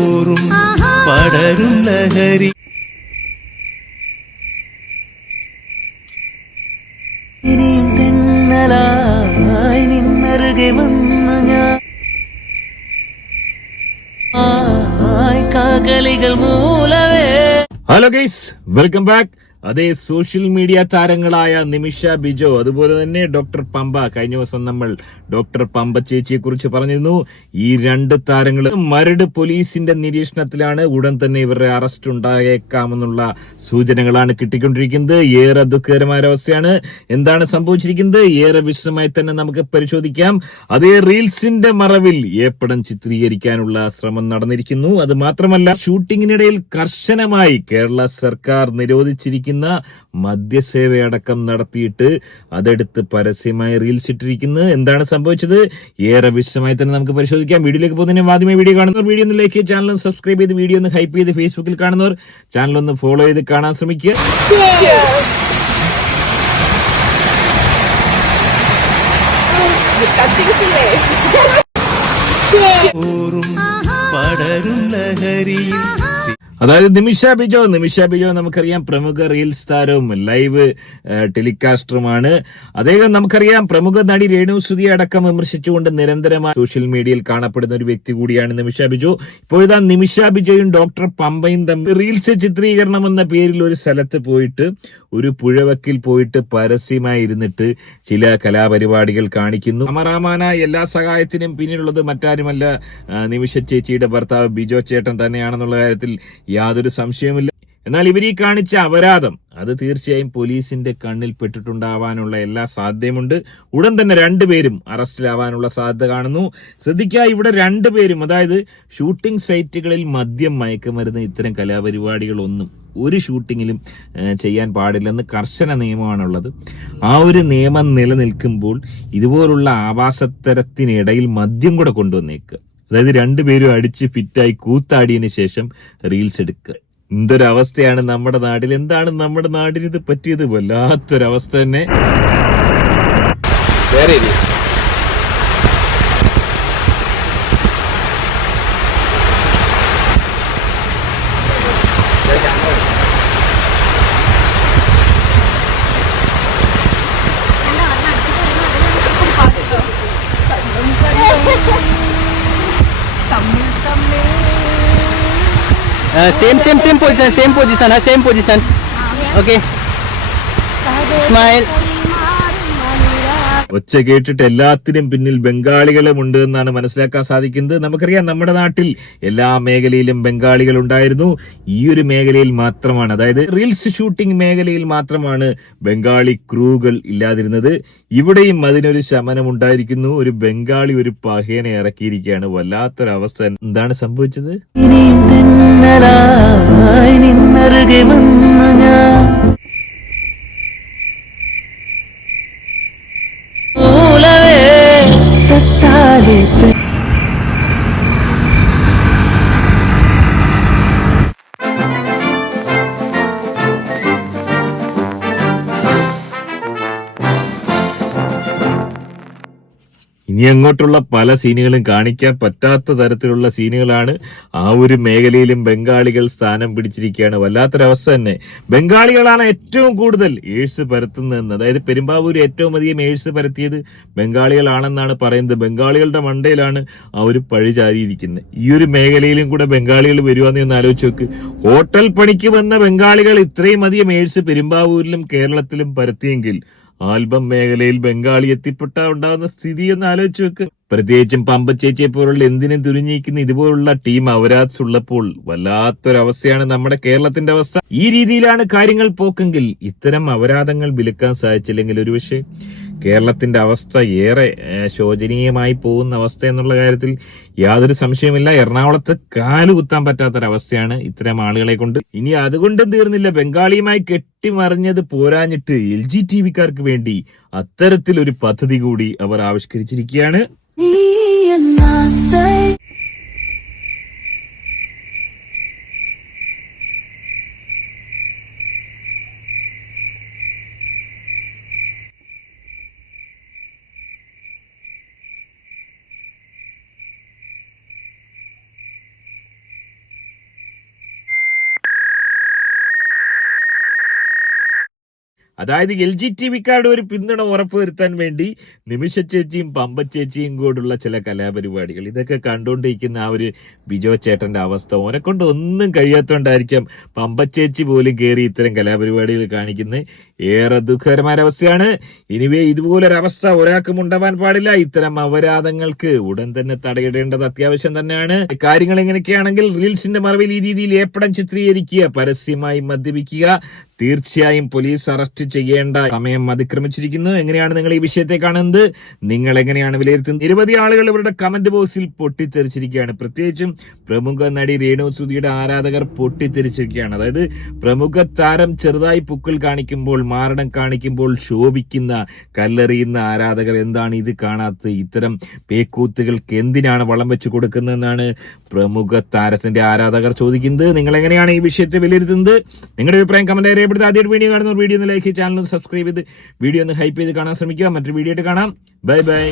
ഊറും പടരും ലഹരി ഇനിയും തെന്നലായി നിന്നരുകെ വന്നു ഞാൻ കാകലികൾ മൂലവേ. Hello guys, welcome back. അതേ സോഷ്യൽ മീഡിയ താരങ്ങളായ നിമിഷ ബിജോ, അതുപോലെ തന്നെ ഡോക്ടർ പമ്പ. കഴിഞ്ഞ ദിവസം നമ്മൾ ഡോക്ടർ പമ്പ ചേച്ചിയെ കുറിച്ച് പറഞ്ഞിരുന്നു. ഈ രണ്ട് താരങ്ങൾ മരട് പോലീസിന്റെ നിരീക്ഷണത്തിലാണ്. ഉടൻ തന്നെ ഇവരുടെ അറസ്റ്റ് ഉണ്ടായേക്കാമെന്നുള്ള സൂചനകളാണ് കിട്ടിക്കൊണ്ടിരിക്കുന്നത്. ഏറെ ദുഃഖകരമായ അവസ്ഥയാണ്. എന്താണ് സംഭവിച്ചിരിക്കുന്നത് ഏറെ വിശദമായി തന്നെ നമുക്ക് പരിശോധിക്കാം. അതേ റീൽസിന്റെ മറവിൽ ഏപ്പടം ചിത്രീകരിക്കാനുള്ള ശ്രമം നടന്നിരിക്കുന്നു. അത് മാത്രമല്ല, ഷൂട്ടിങ്ങിനിടയിൽ കർശനമായി കേരള സർക്കാർ നിരോധിച്ചിരിക്കുന്ന മദ്യസേവയടക്കം നടത്തിയിട്ട് അതെടുത്ത് പരസ്യമായി റീൽസ് ഇട്ടിരിക്കുന്നത്. എന്താണ് സംഭവിച്ചത് ഏറെ വിശദമായി തന്നെ നമുക്ക് പരിശോധിക്കാം. വീഡിയോയിലേക്ക് പോകുന്നതിന് ആദ്യമേ വീഡിയോ കാണുന്നവർ വീഡിയോ ഒന്ന് ലൈക്ക്, ചാനൽ ഒന്ന് സബ്സ്ക്രൈബ് ചെയ്ത്, വീഡിയോ ഒന്ന് ഹൈപ്പ് ചെയ്ത്, ഫേസ്ബുക്കിൽ കാണുന്നവർ ചാനൽ ഒന്ന് ഫോളോ ചെയ്ത് കാണാൻ ശ്രമിക്കുക. ഊറും പടരും ലഹരിയിൽ അതായത് നിമിഷ ബിജോ നമുക്കറിയാം, പ്രമുഖ റീൽസ് താരവും ലൈവ് ടെലികാസ്റ്ററുമാണ്. അദ്ദേഹം നമുക്കറിയാം പ്രമുഖ നടി രേണുസുതി അടക്കം വിമർശിച്ചുകൊണ്ട് നിരന്തരമായി സോഷ്യൽ മീഡിയയിൽ കാണപ്പെടുന്ന ഒരു വ്യക്തി കൂടിയാണ് നിമിഷ ബിജോ. ഇപ്പോൾ ഇതാ നിമിഷ ബിജോയും ഡോക്ടർ പമ്പയും തമ്മിൽ റീൽസ് ചിത്രീകരണം എന്ന പേരിൽ ഒരു സ്ഥലത്ത് പോയിട്ട്, ഒരു പുഴവക്കിൽ പോയിട്ട് പരസ്യമായി ഇരുന്നിട്ട് ചില കലാപരിപാടികൾ കാണിക്കുന്നു. അമറാമാന എല്ലാ സഹായത്തിനും പിന്നിലുള്ളത് മറ്റാരുമല്ല, നിമിഷ ചേച്ചിയുടെ ഭർത്താവ് ബിജോ ചേട്ടൻ തന്നെയാണെന്നുള്ള കാര്യത്തിൽ യാതൊരു സംശയവുമില്ല. എന്നാൽ ഇവരീ കാണിച്ച അപരാധം അത് തീർച്ചയായും പോലീസിന്റെ കണ്ണിൽ പെട്ടിട്ടുണ്ടാവാനുള്ള എല്ലാ സാധ്യതയുമുണ്ട്. ഉടൻ തന്നെ രണ്ടുപേരും അറസ്റ്റിലാവാനുള്ള സാധ്യത കാണുന്നു. ശ്രദ്ധിക്കുക, ഇവിടെ രണ്ടുപേരും, അതായത് ഷൂട്ടിംഗ് സൈറ്റുകളിൽ മദ്യം, മയക്കുമരുന്ന്, ഇത്തരം കലാപരിപാടികളൊന്നും ഒരു ഷൂട്ടിങ്ങിലും ചെയ്യാൻ പാടില്ലെന്ന് കർശന നിയമമാണുള്ളത്. ആ ഒരു നിയമം നിലനിൽക്കുമ്പോൾ ഇതുപോലുള്ള ആവാസത്തരത്തിനിടയിൽ മദ്യം കൂടെ കൊണ്ടുവന്നേക്കുക, അതായത് രണ്ടുപേരും അടിച്ച് ഫിറ്റായി കൂത്താടിയതിനു ശേഷം റീൽസ് എടുക്കുക. എന്തൊരവസ്ഥയാണ് നമ്മുടെ നാട്ടിൽ. എന്താണ് നമ്മുടെ നാടിന് ഇത് പറ്റിയത്? വല്ലാത്തൊരവസ്ഥ തന്നെ. Same position. Okay. Smile. ഒച്ച കേട്ടിട്ട് എല്ലാത്തിനും പിന്നിൽ ബംഗാളികളും ഉണ്ട് എന്നാണ് മനസ്സിലാക്കാൻ സാധിക്കുന്നത്. നമുക്കറിയാം നമ്മുടെ നാട്ടിൽ എല്ലാ മേഖലയിലും ബംഗാളികൾ ഉണ്ടായിരുന്നു. ഈ ഒരു മേഖലയിൽ മാത്രമാണ്, അതായത് റീൽസ് ഷൂട്ടിംഗ് മേഖലയിൽ മാത്രമാണ് ബംഗാളി ക്രൂകൾ ഇല്ലാതിരുന്നത്. ഇവിടെയും അതിനൊരു ശമനം ഉണ്ടായിരിക്കുന്നു. ഒരു ബംഗാളി ഒരു പഹേനെ ഇറക്കിയിരിക്കുകയാണ്. വല്ലാത്തൊരവസ്ഥ. എന്താണ് സംഭവിച്ചത്? ഇനിയും തെന്നലായി നിന്നരുകെ വന്നു ഞാൻ മൂലവേ തട്ടാതെ ഇനി അങ്ങോട്ടുള്ള പല സീനുകളും കാണിക്കാൻ പറ്റാത്ത തരത്തിലുള്ള സീനുകളാണ്. ആ ഒരു മേഖലയിലും ബംഗാളികൾ സ്ഥാനം പിടിച്ചിരിക്കുകയാണ്. വല്ലാത്തൊരവസ്ഥ തന്നെ. ബംഗാളികളാണ് ഏറ്റവും കൂടുതൽ എയ്ഡ്സ് പരത്തുന്നതെന്ന്, അതായത് പെരുമ്പാവൂർ ഏറ്റവും അധികം എയ്ഡ്സ് പരത്തിയത് ബംഗാളികളാണെന്നാണ് പറയുന്നത്. ബംഗാളികളുടെ മണ്ടയിലാണ് ആ ഒരു പഴി ചാരിയിരിക്കുന്നത്. ഈ ഒരു മേഖലയിലും കൂടെ ബംഗാളികൾ വരുവാന്ന് ഒന്ന് ആലോചിച്ച് നോക്ക്. ഹോട്ടൽ പണിക്ക് വന്ന ബംഗാളികൾ ഇത്രയും അധികം എയ്ഡ്സ് പെരുമ്പാവൂരിലും കേരളത്തിലും പരത്തിയെങ്കിൽ ആൽബം മേഖലയിൽ ബംഗാളി എത്തിപ്പെട്ട ഉണ്ടാകുന്ന സ്ഥിതി എന്ന് ആലോചിച്ച് വെക്ക്. പ്രത്യേകിച്ചും പമ്പ ചേച്ചിയെ പോലുള്ള എന്തിനും തുനിഞ്ഞിരിക്കുന്ന ഇതുപോലുള്ള ടീം അവരാത്സ് ഉള്ളപ്പോൾ വല്ലാത്തൊരവസ്ഥയാണ് നമ്മുടെ കേരളത്തിന്റെ അവസ്ഥ. ഈ രീതിയിലാണ് കാര്യങ്ങൾ പോക്കെങ്കിൽ ഇത്തരം അപരാധങ്ങൾ വിലക്കാൻ സാധിച്ചില്ലെങ്കിൽ ഒരുപക്ഷെ കേരളത്തിന്റെ അവസ്ഥ ഏറെ ശോചനീയമായി പോകുന്ന അവസ്ഥ എന്നുള്ള കാര്യത്തിൽ യാതൊരു സംശയമില്ല. എറണാകുളത്ത് കാലുകുത്താൻ പറ്റാത്തൊരവസ്ഥയാണ് ഇത്തരം ആളുകളെ കൊണ്ട്. ഇനി അതുകൊണ്ടും തീർന്നില്ല, ബംഗാളിയുമായി കെട്ടിമറിഞ്ഞത് പോരാഞ്ഞിട്ട് LGTV-ക്കാർക്ക് വേണ്ടി അത്തരത്തിലൊരു പദ്ധതി കൂടി അവർ ആവിഷ്കരിച്ചിരിക്കുകയാണ്. അതായത് LGTBക്കാരുടെ ഒരു പിന്തുണ ഉറപ്പുവരുത്താൻ വേണ്ടി നിമിഷ ചേച്ചിയും പമ്പ ചേച്ചിയും കൂടുള്ള ചില കലാപരിപാടികൾ, ഇതൊക്കെ കണ്ടുകൊണ്ടിരിക്കുന്ന ആ ഒരു ബിജോ ചേട്ടന്റെ അവസ്ഥ, ഓനെ കൊണ്ട് ഒന്നും കഴിയാത്തോണ്ടായിരിക്കാം പമ്പ ചേച്ചി പോലും കയറി ഇത്തരം കലാപരിപാടികൾ കാണിക്കുന്നത്. ഏറെ ദുഃഖകരമായ അവസ്ഥയാണ്. ഇനിവേ ഇതുപോലൊരവസ്ഥ ഒരാൾക്കും ഉണ്ടാവാൻ പാടില്ല. ഇത്തരം അപരാധങ്ങൾക്ക് ഉടൻ തന്നെ തടയിടേണ്ടത് അത്യാവശ്യം തന്നെയാണ്. കാര്യങ്ങൾ എങ്ങനെയൊക്കെയാണെങ്കിൽ റീൽസിന്റെ മറവിൽ ഈ രീതിയിൽ ഏപ്പടം ചിത്രീകരിക്കുക, പരസ്യമായി മദ്യപിക്കുക, തീർച്ചയായും പോലീസ് അറസ്റ്റ് ചെയ്യേണ്ട സമയം അതിക്രമിച്ചിരിക്കുന്നു. എങ്ങനെയാണ് നിങ്ങൾ ഈ വിഷയത്തെ കാണുന്നത്? നിങ്ങൾ എങ്ങനെയാണ് വിലയിരുത്തുന്നത്? നിരവധി ആളുകൾ ഇവരുടെ കമന്റ് ബോക്സിൽ പൊട്ടിത്തെറിച്ചിരിക്കുകയാണ്. പ്രത്യേകിച്ചും പ്രമുഖ നടി രേണു സുധിയുടെ ആരാധകർ പൊട്ടിത്തെറിച്ചിരിക്കുകയാണ്. അതായത് പ്രമുഖ താരം ചെറുതായി പുക്കിൾ കാണിക്കുമ്പോൾ, മാരടം കാണിക്കുമ്പോൾ ശോഭിക്കുന്ന, കല്ലെറിയുന്ന ആരാധകർ എന്താണ് ഇത് കാണാത്തത്? ഇത്തരം പേക്കൂത്തുകൾക്ക് എന്തിനാണ് വളം വെച്ച് കൊടുക്കുന്നതെന്നാണ് പ്രമുഖ താരത്തിന്റെ ആരാധകർ ചോദിക്കുന്നത്. നിങ്ങൾ എങ്ങനെയാണ് ഈ വിഷയത്തെ വിലയിരുത്തുന്നത്? നിങ്ങളുടെ അഭിപ്രായം കമന്റ് അറിയപ്പെടുന്നത്. ആദ്യമായിട്ട് വീഡിയോ കാണുന്ന വീഡിയോ ഒന്ന് ലൈക്ക്, ചാനൽ ഒന്ന് സബ്സ്ക്രൈബ് ചെയ്ത് വീഡിയോ ഒന്ന് ഹൈപ്പ് ചെയ്ത് കാണാൻ ശ്രമിക്കുക. മറ്റൊരു വീഡിയോ ആയിട്ട് കാണാം. Bye bye.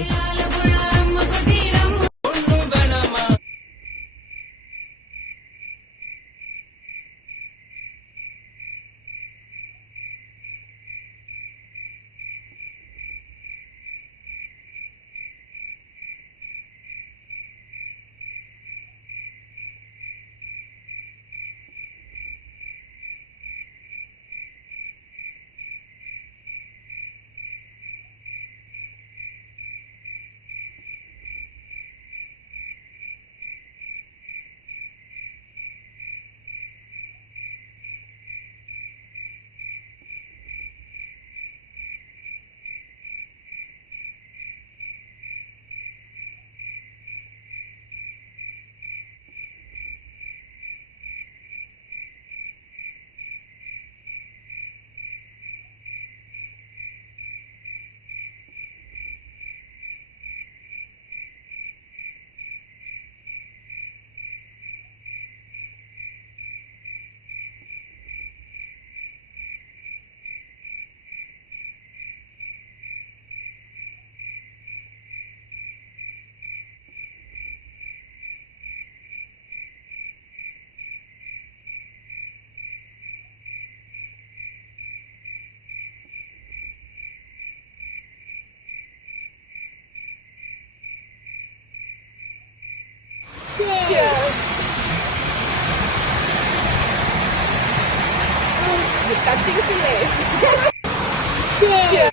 Touching today. Cheers.